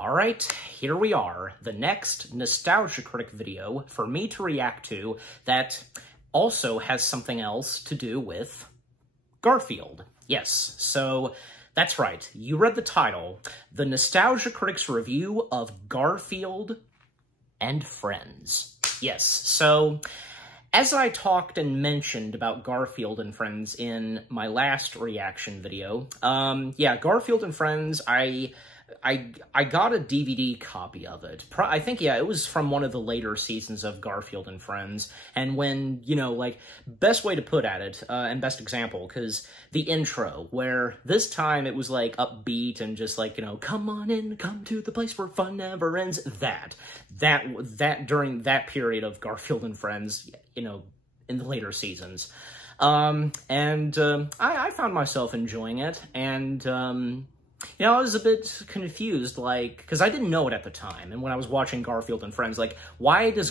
Alright, here we are, the next Nostalgia Critic video for me to react to that also has something else to do with Garfield. Yes, so that's right, you read the title, the Nostalgia Critic's review of Garfield and Friends. Yes, so as I talked and mentioned about Garfield and Friends in my last reaction video, yeah, Garfield and Friends, I got a DVD copy of it. I think, yeah, it was from one of the later seasons of Garfield and Friends. And when, you know, like, best way to put at it, and best example, because the intro, where this time it was, like, upbeat and just, like, you know, come on in, come to the place where fun never ends. That during that period of Garfield and Friends, you know, in the later seasons. I found myself enjoying it, and, you know, I was a bit confused, like, because I didn't know it at the time, and when I was watching Garfield and Friends, like, why does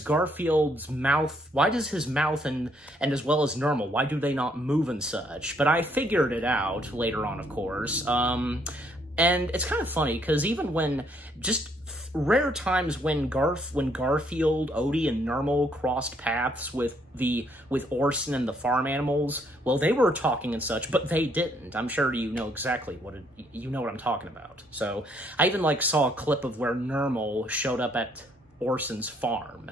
his mouth and as well as normal, why do they not move and such? But I figured it out later on, of course, and it's kind of funny, because even when, just rare times when Garfield, Odie, and Normal crossed paths with Orson and the farm animals, well, they were talking and such, but they didn't. I'm sure you know exactly you know what I'm talking about. So, I even, like, saw a clip of where Normal showed up at Orson's farm,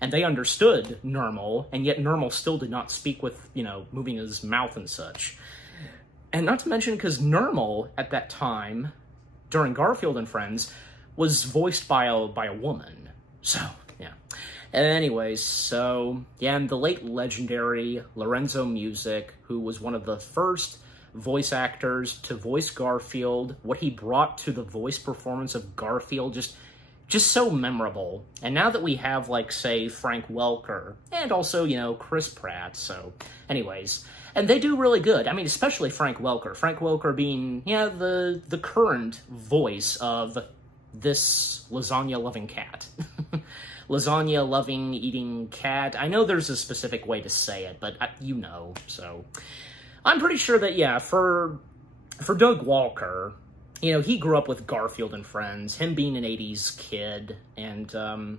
and they understood Normal, and yet Normal still did not speak with, you know, moving his mouth and such. And not to mention, because Normal, at that time, during Garfield and Friends, was voiced by a woman. So, yeah. Anyways, so, yeah, and the late legendary Lorenzo Music, who was one of the first voice actors to voice Garfield, what he brought to the voice performance of Garfield, just so memorable. And now that we have, like, say, Frank Welker, and also, you know, Chris Pratt, so, anyways, and they do really good. I mean, especially Frank Welker. Frank Welker being, yeah, the current voice of this lasagna-loving cat. Lasagna-loving, eating cat. I know there's a specific way to say it, but you know, so. I'm pretty sure that, yeah, for Doug Walker, you know, he grew up with Garfield and Friends, him being an 80s kid, and,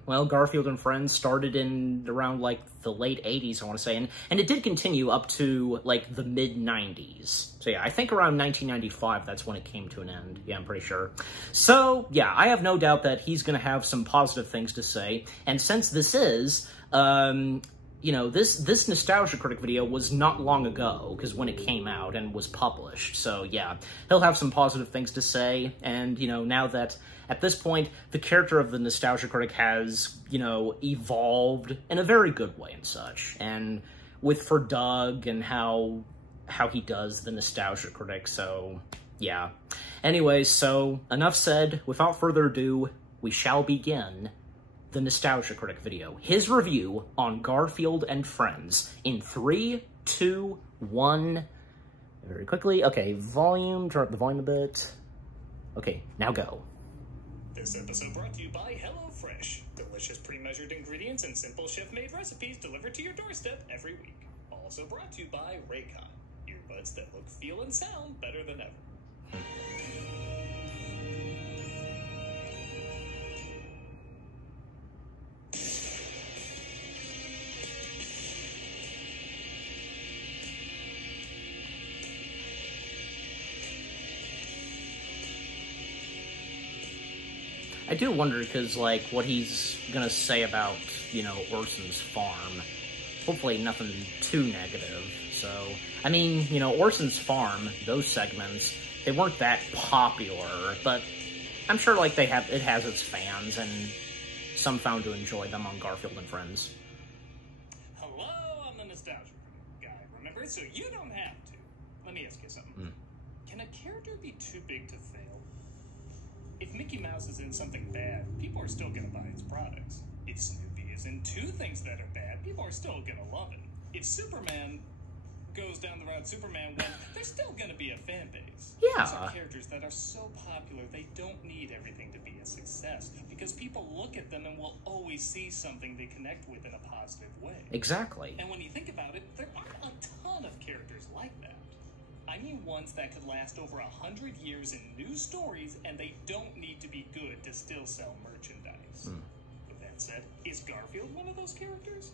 well, Garfield and Friends started in around, like, the late 80s, I want to say, and it did continue up to, like, the mid-90s. So, yeah, I think around 1995, that's when it came to an end. Yeah, I'm pretty sure. So, yeah, I have no doubt that he's going to have some positive things to say, and since this is, you know, this Nostalgia Critic video was not long ago, because when it came out and was published, so yeah, he'll have some positive things to say, and, you know, now that, at this point, the character of the Nostalgia Critic has, you know, evolved in a very good way and such, and for Doug and how he does the Nostalgia Critic, so, yeah. Anyways, so, enough said, without further ado, we shall begin the Nostalgia Critic video. His review on Garfield and Friends in 3, 2, 1. Very quickly. Okay, volume. Turn up the volume a bit. Okay, now go. This episode brought to you by HelloFresh. Delicious pre-measured ingredients and simple chef-made recipes delivered to your doorstep every week. Also brought to you by Raycon. Earbuds that look, feel, and sound better than ever. I do wonder, because, like, what he's gonna say about, you know, Orson's farm. Hopefully nothing too negative, so. I mean, you know, Orson's farm, those segments, they weren't that popular, but I'm sure, like, it has its fans, and some found to enjoy them on Garfield and Friends. Hello, I'm the Nostalgia guy, remember? So you don't have to. Let me ask you something. Can a character be too big to fail? If Mickey Mouse is in something bad, people are still gonna buy its products. If Snoopy is in 2 things that are bad, people are still gonna love it. If Superman goes down the route Superman went, there's still gonna be a fan base. Yeah. These are characters that are so popular, they don't need everything to be a success, because people look at them and will always see something they connect with in a positive way. Exactly. And when you think about it, there aren't a ton of characters like that. I mean ones that could last over 100 years in new stories, and they don't need to be good to still sell merchandise. With that said, is Garfield one of those characters?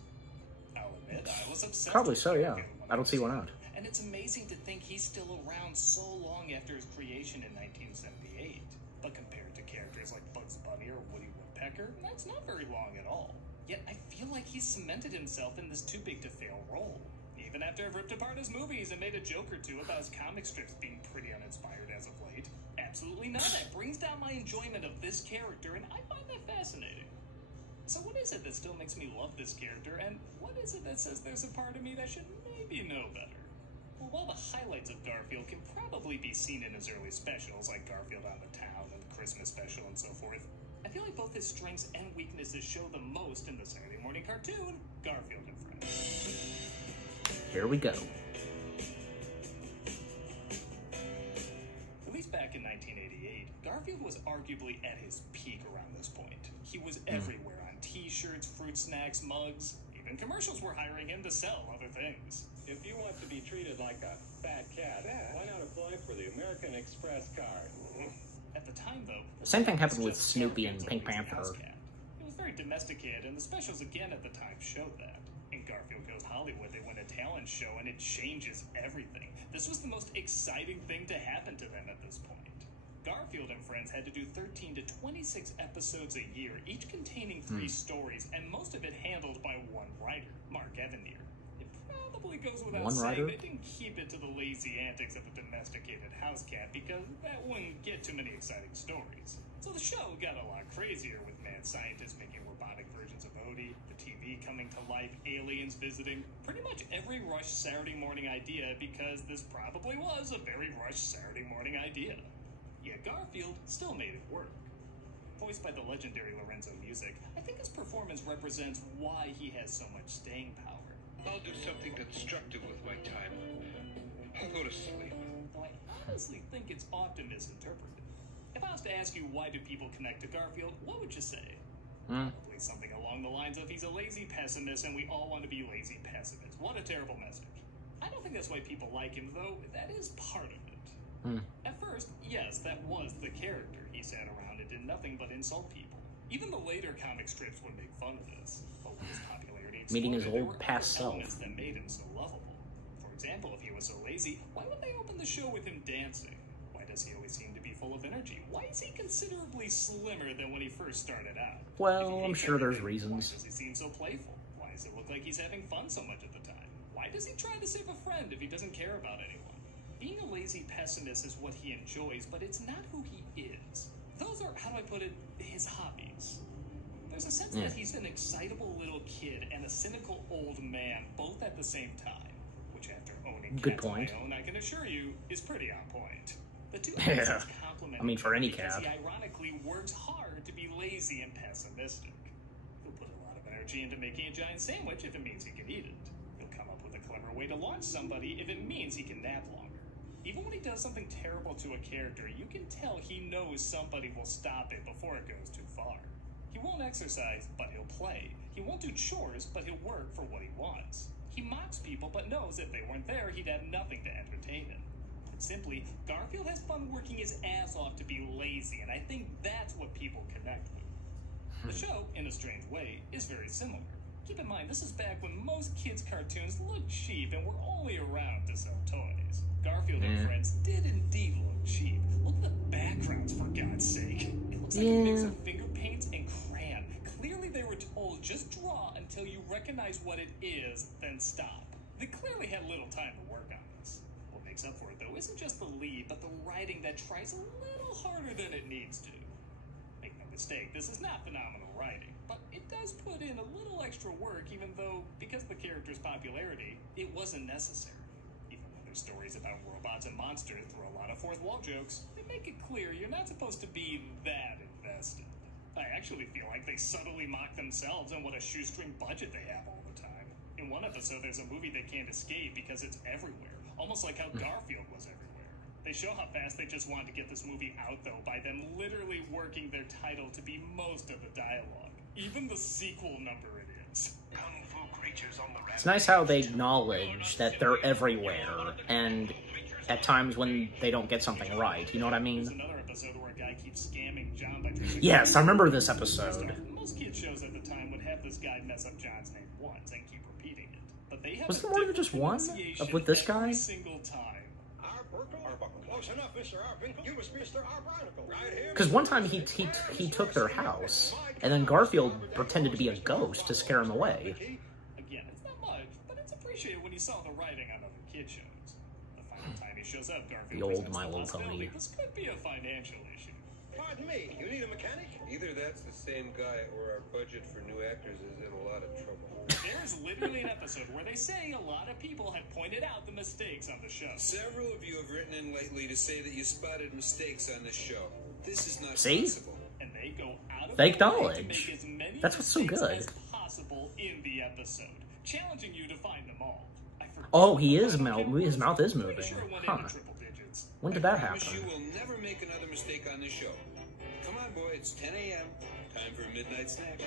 I'll admit, I was obsessed Probably with so, yeah. Garfield when I don't see why not. And it's amazing to think he's still around so long after his creation in 1978. But compared to characters like Bugs Bunny or Woody Woodpecker, that's not very long at all. Yet I feel like he's cemented himself in this too-big-to-fail role. Even after I've ripped apart his movies and made a joke or two about his comic strips being pretty uninspired as of late, absolutely none of that brings down my enjoyment of this character, and I find that fascinating. So what is it that still makes me love this character, and what is it that says there's a part of me that should maybe know better? Well, while the highlights of Garfield can probably be seen in his early specials, like Garfield on the Town and the Christmas special and so forth, I feel like both his strengths and weaknesses show the most in the Saturday morning cartoon, Garfield and Friends. Here we go. Released back in 1988, Garfield was arguably at his peak around this point. He was everywhere on t-shirts, fruit snacks, mugs. Even commercials were hiring him to sell other things. If you want to be treated like a fat cat, why not apply for the American Express card? At the time, though, The same thing happened with Snoopy and Pink Panther. It was very domesticated, and the specials again at the time showed that. In Garfield Goes Hollywood, they win a talent show, and it changes everything. This was the most exciting thing to happen to them at this point. Garfield and Friends had to do 13 to 26 episodes a year, each containing 3 stories, and most of it handled by one writer, Mark Evanier. It probably goes without saying they didn't keep it to the lazy antics of a domesticated house cat, because that wouldn't get too many exciting stories. So the show got a lot crazier, with mad scientists making robotic versions of Odie, the TV coming to life, aliens visiting, pretty much every rushed Saturday morning idea, because this probably was a very rushed Saturday morning idea. Yet Garfield still made it work. Voiced by the legendary Lorenzo Music, I think his performance represents why he has so much staying power. I'll do something constructive with my time. I'll go to sleep. Though I honestly think it's often misinterpreted. If I was to ask you why do people connect to Garfield, what would you say? Probably something along the lines of he's a lazy pessimist and we all want to be lazy pessimists. What a terrible message. I don't think that's why people like him, though that is part of it. At first, yes, that was the character. He sat around and did nothing but insult people. Even the later comic strips would make fun of this. But when his popularity exploded, Meeting his there old were past self. elements that made him so lovable. For example, if he was so lazy, why would they open the show with him dancing? Why does he always seem to be full of energy? Why is he considerably slimmer than when he first started out? Well, I'm sure there's reasons. Why does he seem so playful? Why does it look like he's having fun so much at the time? Why does he try to save a friend if he doesn't care about anyone? Being a lazy pessimist is what he enjoys, but it's not who he is. Those are, how do I put it, his hobbies. There's a sense that he's an excitable little kid and a cynical old man, both at the same time. Which, after owning cats of my own, I can assure you, is pretty on point. The two opposites complement I mean, for any because cat. he ironically works hard to be lazy and pessimistic. He'll put a lot of energy into making a giant sandwich if it means he can eat it. He'll come up with a clever way to launch somebody if it means he can nap longer. Even when he does something terrible to a character, you can tell he knows somebody will stop it before it goes too far. He won't exercise, but he'll play. He won't do chores, but he'll work for what he wants. He mocks people, but knows if they weren't there, he'd have nothing to entertain him. Put simply, Garfield has fun working his ass off to be lazy, and I think that's what people connect with. The show, in a strange way, is very similar. Keep in mind, this is back when most kids' cartoons looked cheap and were only around to sell toys. Garfield and Friends did indeed look cheap. Look at the backgrounds, for God's sake. It looks like a mix of finger paints and crayon. Clearly they were told, just draw until you recognize what it is, then stop. They clearly had little time to work on this. What makes up for it, though, isn't just the lead, but the writing that tries a little harder than it needs to. Make no mistake, this is not phenomenal writing, but it does put in a little extra work, even though, because of the character's popularity, it wasn't necessary. Even when their stories about robots and monsters throw a lot of fourth wall jokes, they make it clear you're not supposed to be that invested. I actually feel like they subtly mock themselves and what a shoestring budget they have all the time. In one episode, there's a movie they can't escape because it's everywhere, almost like how Garfield was everywhere. They show how fast they just wanted to get this movie out, though, by them literally working their title to be most of the dialogue. Even the sequel number it is. Kung fu creatures on the It's nice how they acknowledge that they're everywhere, and at times when they don't get something right, you know what I mean? There's another episode where a guy guy keeps scamming John by trying to... Yes, I remember this episode. Most kid shows at the time would have this guy mess up John's name once and keep repeating it. But they have was there more than just one with this guy? every single time. Because one time he took their house, and then Garfield pretended to be a ghost to scare him away. Again, it's not much, but it's appreciated when you saw the writing on other kid shows. The final time he shows up, Garfield The old presents My the Little possibility Pony. this could be a financial issue. Pardon me, you need a mechanic? Either that's the same guy or our budget for new actors is in a lot of trouble. There is literally an episode where they say a lot of people have pointed out the mistakes on the show. Several of you have written in lately to say that you spotted mistakes on this show. This is not See? possible. And they go out of They their way to acknowledge. make as many That's what's so mistakes good. as possible in the episode, challenging you to find them all. I forget Oh, he is what his mouth is pretty moving. sure it went Huh. into triple digits. When did that I promise happen? you will never make another mistake on this show. Come on, boy, it's 10 a.m. Time for a midnight snack.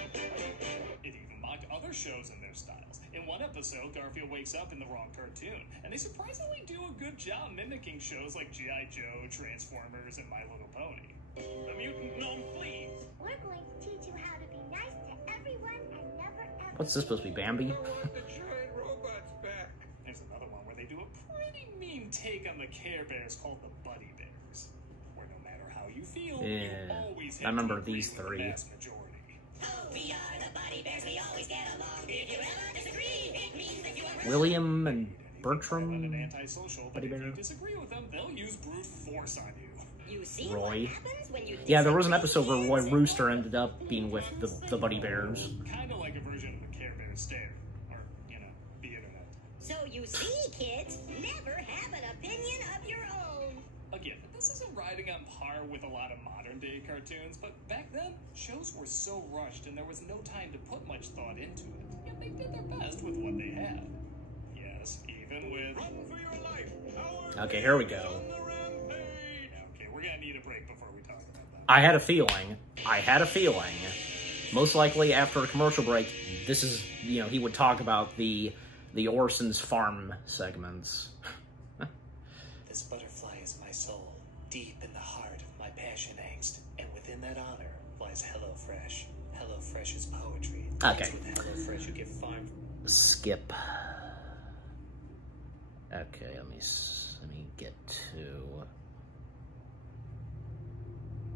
It even mocked other shows and their styles. In one episode, Garfield wakes up in the wrong cartoon, and they surprisingly do a good job mimicking shows like G.I. Joe, Transformers, and My Little Pony. The mutant gnome flees. We're going to teach you how to be nice to everyone and never ever... What's this supposed to be, Bambi? I want the giant robots back. There's another one where they do a pretty mean take on the Care Bears called the Buddy Bears, where no matter how you feel, you Yeah, always I have remember to agree these with the three. vast majority. Oh, we are the Buddy Bears, we always get along. If you ever disagree, it means that you are wrong. William and And Bertram, antisocial, but Buddy if you Bear. disagree with them, they'll use brute force on you. You see Roy. what happens when you Yeah, there was an episode where disagree? Roy Rooster ended up being with the Buddy Bears. Kind of like a version of the Care Bear stare, or, you know, the internet. So you see, kids, never have an opinion of your own. Again, this isn't riding on par with a lot of modern-day cartoons, but back then, shows were so rushed and there was no time to put much thought into it. Yet they did their best with what they had. Yes, even with... Run for your life! Okay, here we go. Okay, we're gonna need a break before we talk about that. I had a feeling, most likely after a commercial break, this is, you know, he would talk about the Orson's farm segments. This butterfly is my soul, deep in the heart of my passion angst, and within that honor lies HelloFresh. HelloFresh is poetry. Okay. With HelloFresh, you get farm... Skip. Okay, let me get to...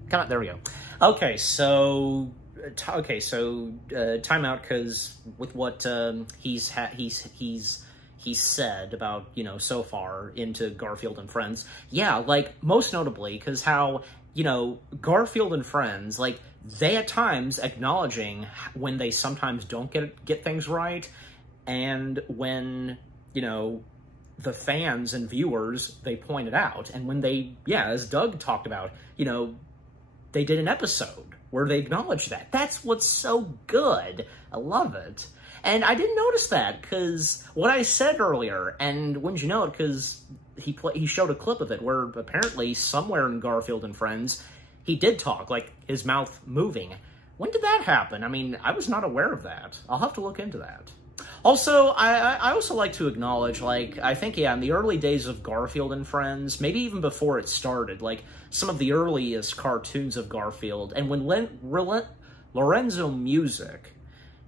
Come on, there we go. Okay, so timeout, because with what he's said about, you know, so far into Garfield and Friends. Yeah, like, most notably, because how, you know, Garfield and Friends, like, they at times acknowledging when they sometimes don't get things right, and when, you know, the fans and viewers, they point it out. And when they, yeah, as Doug talked about, you know, they did an episode where they acknowledged that. That's what's so good. I love it. And I didn't notice that, because what I said earlier, and wouldn't you know it, because he showed a clip of it where apparently somewhere in Garfield and Friends, he did talk, like his mouth moving. When did that happen? I mean, I was not aware of that. I'll have to look into that. Also, I also like to acknowledge, like, I think, yeah, in the early days of Garfield and Friends, maybe even before it started, like, some of the earliest cartoons of Garfield, and when Lorenzo Music,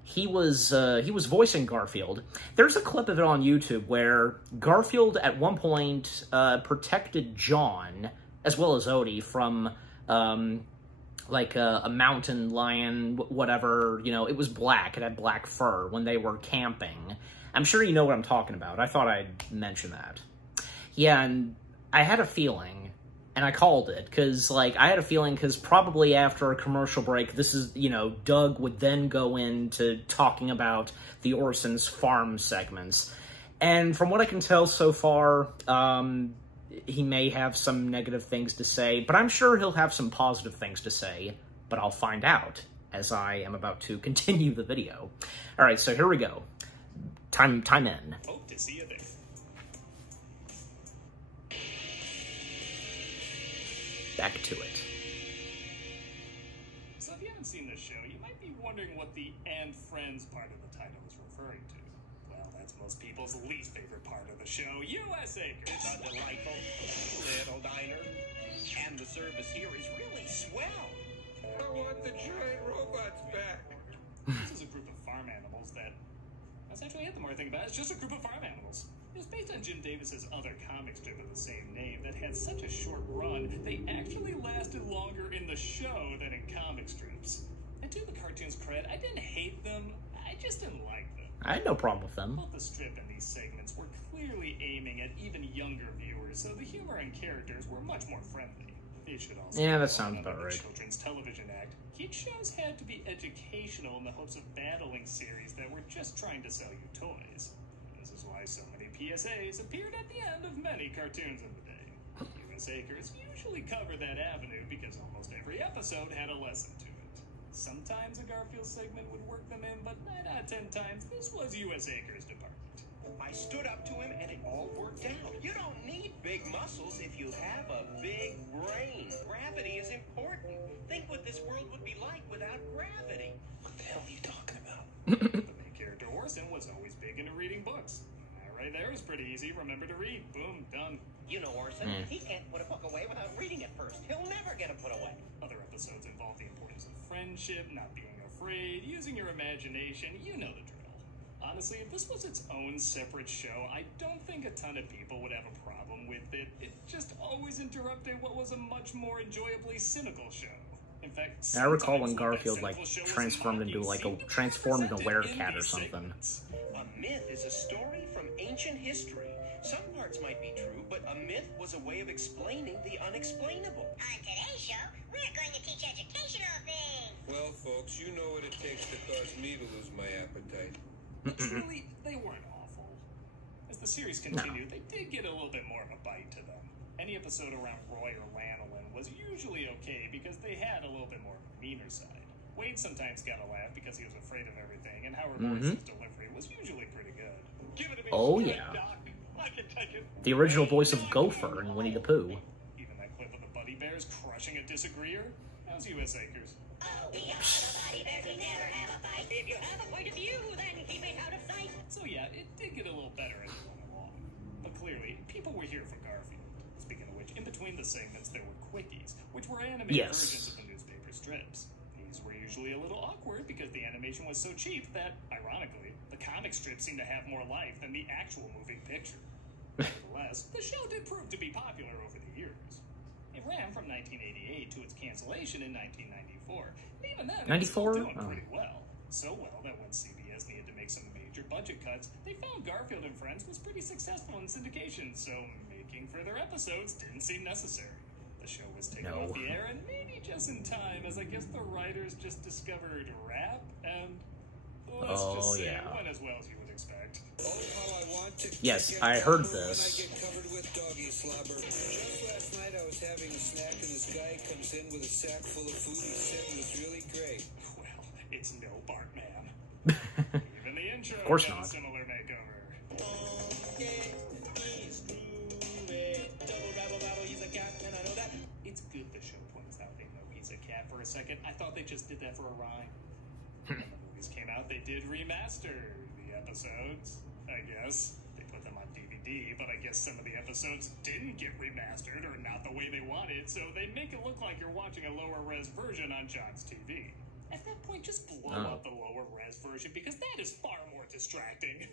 he was voicing Garfield, there's a clip of it on YouTube where Garfield at one point protected John, as well as Odie, from... like a mountain lion, whatever, you know, it was black, it had black fur when they were camping. I'm sure you know what I'm talking about. I thought I'd mention that. Yeah, and I had a feeling, and I called it, because, like, I had a feeling, because probably after a commercial break, this is, you know, Doug would then go into talking about the Orson's farm segments. And from what I can tell so far, he may have some negative things to say, but I'm sure he'll have some positive things to say, but I'll find out as I am about to continue the video. All right, so here we go. Time in. Hope to see you there. Back to it. So if you haven't seen this show, you might be wondering what the "and friends" part of the title is referring to. Well, that's most people's least favorite part of the show, U.S. Acres. It's a delightful little diner. And the service here is really swell. I want the giant robots back. This is a group of farm animals that... That's actually it, the more I think about it. It's just a group of farm animals. It was based on Jim Davis's other comic strip of the same name that had such a short run, they actually lasted longer in the show than in comic strips. And to the cartoon's credit, I didn't hate them, I just didn't like them. I had no problem with them. Both the strip and these segments were clearly aiming at even younger viewers, so the humor and characters were much more friendly. It should also Yeah, that sounds about right. Children's Television Act. Kids shows had to be educational in the hopes of battling series that were just trying to sell you toys. This is why so many PSAs appeared at the end of many cartoons in the day. U.S. Acres usually covered that avenue because almost every episode had a lesson to it. Sometimes a Garfield segment would work them in, but 9 out of 10 times, this was U.S. Acres' department. I stood up to him and it all worked out. You don't need big muscles if you have a big brain. Gravity is important. Think what this world would be like without gravity. What the hell are you talking about? The main character, Orson, was always big into reading books. That right there is pretty easy. Remember to read. Boom, done. You know Orson, he can't put a book away without reading it first. He'll never get it put away. Other episodes involve the importance of friendship, not being afraid, using your imagination. You know the drill. Honestly, if this was its own separate show, I don't think a ton of people would have a problem with it. It just always interrupted what was a much more enjoyably cynical show. In fact, I recall when Garfield transformed into a werecat or something. A myth is a story from ancient history. Some parts might be true, but a myth was a way of explaining the unexplainable. On today's show, we're going to teach educational things. Well, folks, you know what it takes to cause me to lose my appetite. Truly, they weren't awful. As the series continued, they did get a little bit more of a bite to them. Any episode around Roy or Lanolin was usually okay because they had a little bit more of a meaner side. Wade sometimes got a laugh because he was afraid of everything, and Howard Morrison's delivery was usually pretty good. Give it to me, Oh, yeah. Doc. I can take it. The original voice of Gopher in Winnie the Pooh. Even that clip of the Buddy Bears crushing a disagreeer? That was U.S. Acres. Oh, we are the Buddy Bears, we never have a fight. If you have a point of view, then keep it out of sight. So yeah, it did get a little better as it went along. But clearly, people were here for Garfield. Speaking of which, in between the segments there were quickies, which were animated versions of the newspaper strips. These were usually a little awkward because the animation was so cheap that, ironically, the comic strips seemed to have more life than the actual moving picture. Nevertheless, the show did prove to be popular over the years. It ran from 1988 to its cancellation in 1994. And even then, it was still 94? doing pretty well. So well that when CBS needed to make some major budget cuts, they found Garfield and Friends was pretty successful in syndication, so making further episodes didn't seem necessary. The show was taken off the air, and maybe just in time, as I guess the writers just discovered rap, and let's just say it went as well as you would expect. Oh, how I want to Yes, I heard when I this. get covered with doggy slobber. Just last night I was having a snack and this guy comes in with a sack full of food. He said it was really great. Well, it's no Bartman. Even the intro Of course got not. a similar makeover. It's good the show points out they know he's a cat for a second. I thought they just did that for a rhyme. When the movies came out, they did remaster the episodes, I guess. They put them on DVD, but I guess some of the episodes didn't get remastered or not the way they wanted, so they make it look like you're watching a lower res version on John's TV. At that point, just blow up the lower res version because that is far more distracting.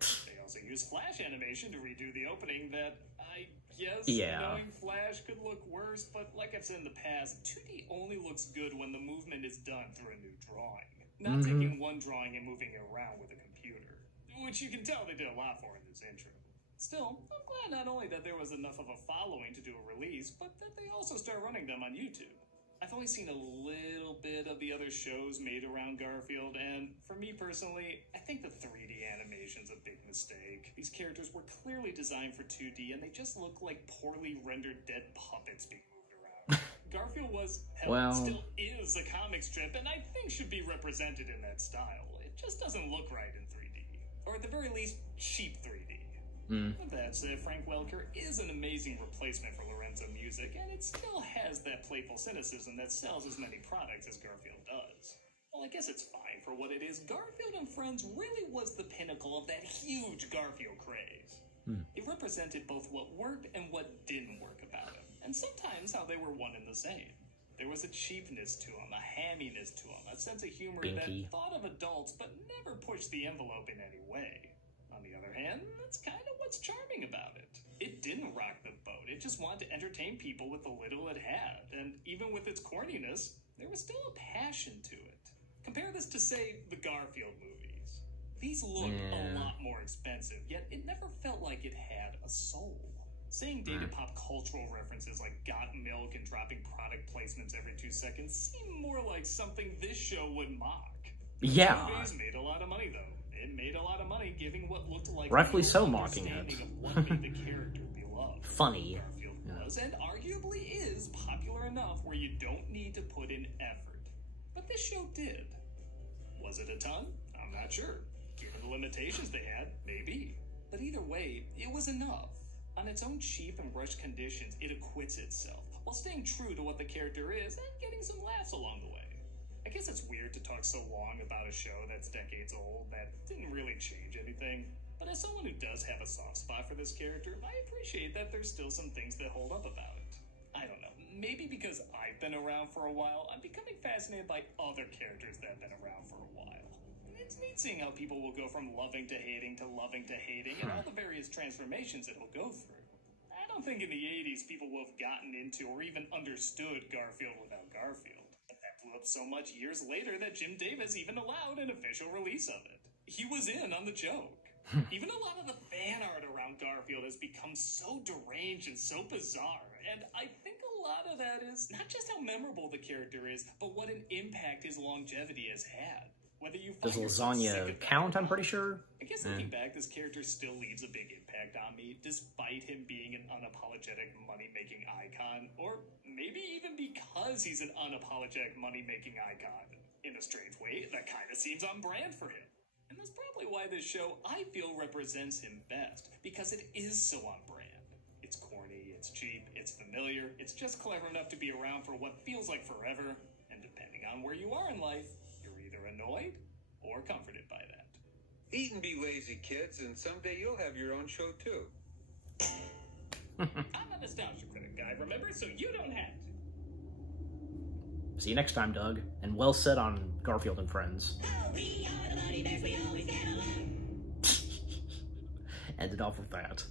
They also use Flash animation to redo the opening that I guess knowing Flash could look worse, but like I've said in the past, 2D only looks good when the movement is done through a new drawing. Not taking one drawing and moving it around with a computer, which you can tell they did a lot for in this intro. Still, I'm glad not only that there was enough of a following to do a release, but that they also start running them on YouTube. I've only seen a little bit of the other shows made around Garfield, and for me personally, I think the 3D animation's a big mistake. These characters were clearly designed for 2D, and they just look like poorly rendered dead puppets being moved around. Garfield was, still is a comic strip, and I think should be represented in that style. It just doesn't look right in 3D. Or at the very least, cheap 3D. With that said, Frank Welker is an amazing replacement for Lorenzo Music, and it still has that playful cynicism that sells as many products as Garfield does. Well, I guess it's fine for what it is. Garfield and Friends really was the pinnacle of that huge Garfield craze. It represented both what worked and what didn't work about him, and sometimes how they were one and the same. There was a cheapness to him, a hamminess to him, a sense of humor that thought of adults but never pushed the envelope in any way. On the other hand, that's kind of what's charming about it. It didn't rock the boat, it just wanted to entertain people with the little it had, and even with its corniness, there was still a passion to it. Compare this to, say, the Garfield movies. These looked a lot more expensive, yet it never felt like it had a soul. Saying dated pop cultural references like got milk and dropping product placements every 2 seconds seemed more like something this show would mock. Yeah. The movies made a lot of money, though. It made a lot of money giving what looked like rightfully so mocking it. Of what made the character beloved. Funny. Garfield was, and arguably is, popular enough where you don't need to put in effort. But this show did. Was it a ton? I'm not sure. Given the limitations they had, maybe. But either way, it was enough. On its own cheap and rushed conditions, it acquits itself, while staying true to what the character is and getting some laughs along the way. I guess it's weird to talk so long about a show that's decades old that didn't really change anything, but as someone who does have a soft spot for this character, I appreciate that there's still some things that hold up about it. I don't know, maybe because I've been around for a while, I'm becoming fascinated by other characters that have been around for a while. It's neat seeing how people will go from loving to hating and all the various transformations it'll go through. I don't think in the 80s people will have gotten into or even understood Garfield without Garfield. But that blew up so much years later that Jim Davis even allowed an official release of it. He was in on the joke. Even a lot of the fan art around Garfield has become so deranged and so bizarre, and I think a lot of that is not just how memorable the character is, but what an impact his longevity has had. Whether you does lasagna count, I'm pretty sure? I guess looking back, this character still leaves a big impact on me, despite him being an unapologetic money-making icon, or maybe even because he's an unapologetic money-making icon. In a strange way, that kind of seems on brand for him. And that's probably why this show, I feel, represents him best, because it is so on brand. It's corny, it's cheap, it's familiar, it's just clever enough to be around for what feels like forever, and depending on where you are in life, annoyed or comforted by that. Eat and be lazy, kids, and someday you'll have your own show too. I'm a nostalgia critic guy, remember? So you don't have to. See you next time, Doug. And well said on Garfield and Friends. We are the Buddy Bears, we always get along. Ended off with that.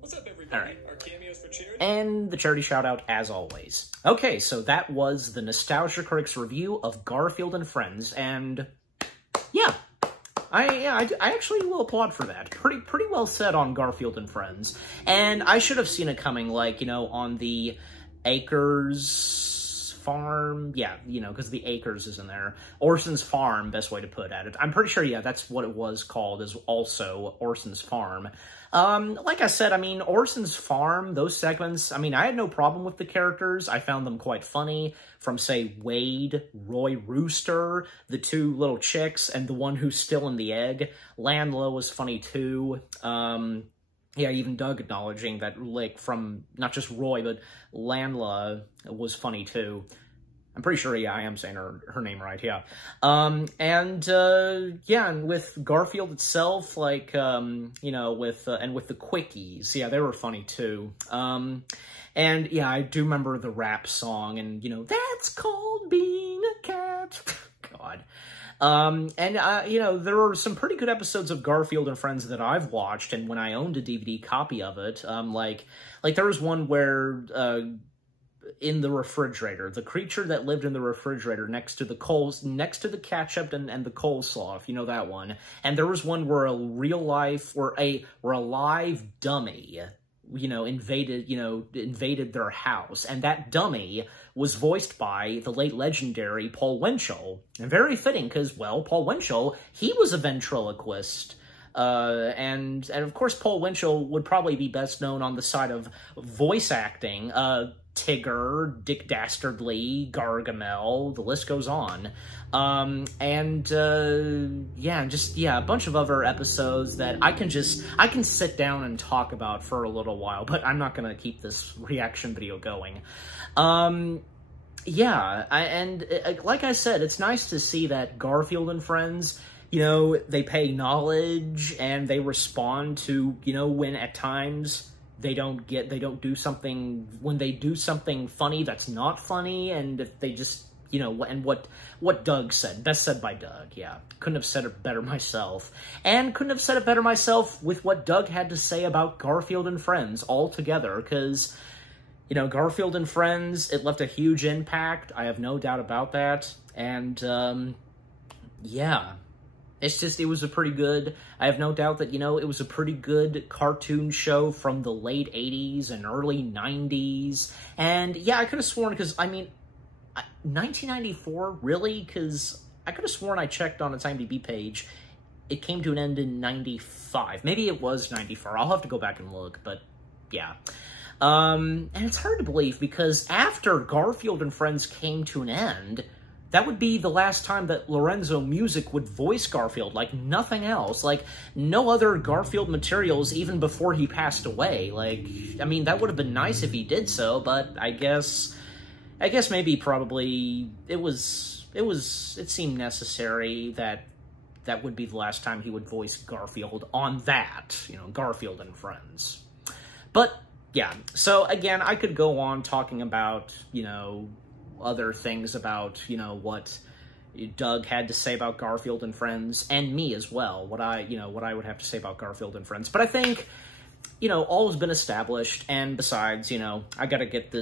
What's up, everybody? All right. Our cameos for charity? And the charity shout-out, as always. Okay, so that was the Nostalgia Critic's review of Garfield and Friends, and yeah, I actually will applaud for that. Pretty well said on Garfield and Friends. And I should have seen it coming, like, you know, on the Acres farm. Yeah, you know, because the Acres is in there. Orson's Farm, best way to put it. I'm pretty sure, yeah, that's what it was called, is also Orson's Farm. Like I said, I mean, Orson's Farm, those segments, I mean, I had no problem with the characters. I found them quite funny. From, say, Wade, Roy Rooster, the two little chicks, and the one who's still in the egg. Landla was funny, too. Yeah, even Doug acknowledging that, like, from not just Roy, but Landla was funny, too. I'm pretty sure, yeah, I am saying her name right, yeah. Yeah, and with Garfield itself, like, you know, with the Quickies, yeah, they were funny, too. And, yeah, I do remember the rap song, and, you know, that's called being a cat. God. You know, there were some pretty good episodes of Garfield and Friends that I've watched, and when I owned a DVD copy of it, like there was one where, in the refrigerator, the creature that lived in the refrigerator next to the ketchup and the coleslaw, if you know that one. And there was one where a live dummy, you know, invaded their house. And that dummy was voiced by the late legendary Paul Winchell. And very fitting, because, well, Paul Winchell, he was a ventriloquist. And of course, Paul Winchell would probably be best known on the side of voice acting. Tigger, Dick Dastardly, Gargamel, the list goes on. Yeah, a bunch of other episodes that I can sit down and talk about for a little while, but I'm not gonna keep this reaction video going. like I said, it's nice to see that Garfield and Friends, you know, they pay knowledge and they respond to, you know, when at times they don't do something, when they do something funny that's not funny, and if they just, you know, and what Doug said, best said by Doug, yeah. Couldn't have said it better myself. And couldn't have said it better myself with what Doug had to say about Garfield and Friends altogether, because, you know, Garfield and Friends, it left a huge impact, I have no doubt about that, and, yeah. It's just, it was a pretty good, I have no doubt that, you know, it was a pretty good cartoon show from the late 80s and early 90s, and, yeah, I could have sworn, because, I mean, 1994, really? Because I could have sworn I checked on its IMDb page, it came to an end in 95. Maybe it was 94, I'll have to go back and look, but, yeah. And it's hard to believe, because after Garfield and Friends came to an end, that would be the last time that Lorenzo Music would voice Garfield, like nothing else. Like, no other Garfield materials even before he passed away. Like, I mean, that would have been nice if he did so, but I guess maybe probably it seemed necessary that that would be the last time he would voice Garfield on that, you know, Garfield and Friends. But, yeah, so again, I could go on talking about, you know, other things about, you know, what Doug had to say about Garfield and Friends, and me as well, what I would have to say about Garfield and Friends. But I think, you know, all has been established, and besides, you know, I got to get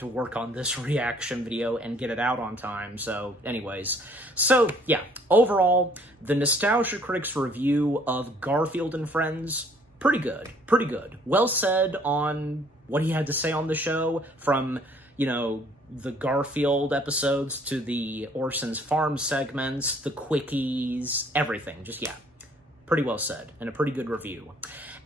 to work on this reaction video and get it out on time. So, anyways, so yeah, overall, the Nostalgia Critic's review of Garfield and Friends, pretty good, pretty good. Well said on what he had to say on the show, from, you know, the Garfield episodes to the Orson's Farm segments, the quickies, everything. Just, yeah, pretty well said, and a pretty good review.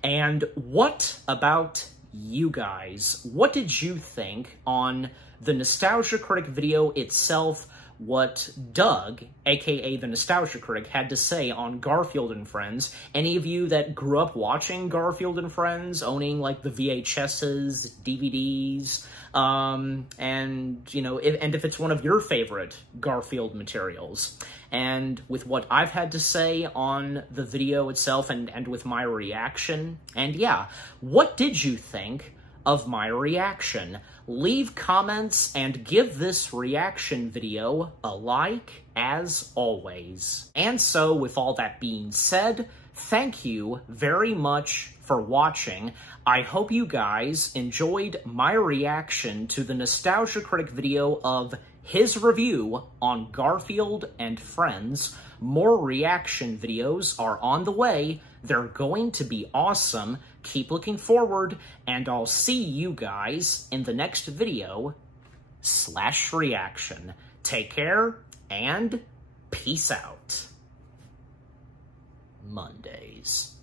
And what about you guys? What did you think on the Nostalgia Critic video itself? What Doug, aka the Nostalgia Critic, had to say on Garfield and Friends? Any of you that grew up watching Garfield and Friends, owning, like, the VHSs, DVDs, and, you know, if it's one of your favorite Garfield materials. And with what I've had to say on the video itself, and with my reaction, and yeah, what did you think of my reaction? Leave comments and give this reaction video a like, as always. And so, with all that being said, thank you very much for watching. I hope you guys enjoyed my reaction to the Nostalgia Critic video of his review on Garfield and Friends. More reaction videos are on the way. They're going to be awesome. Keep looking forward, and I'll see you guys in the next video / reaction. Take care, and peace out. Mondays.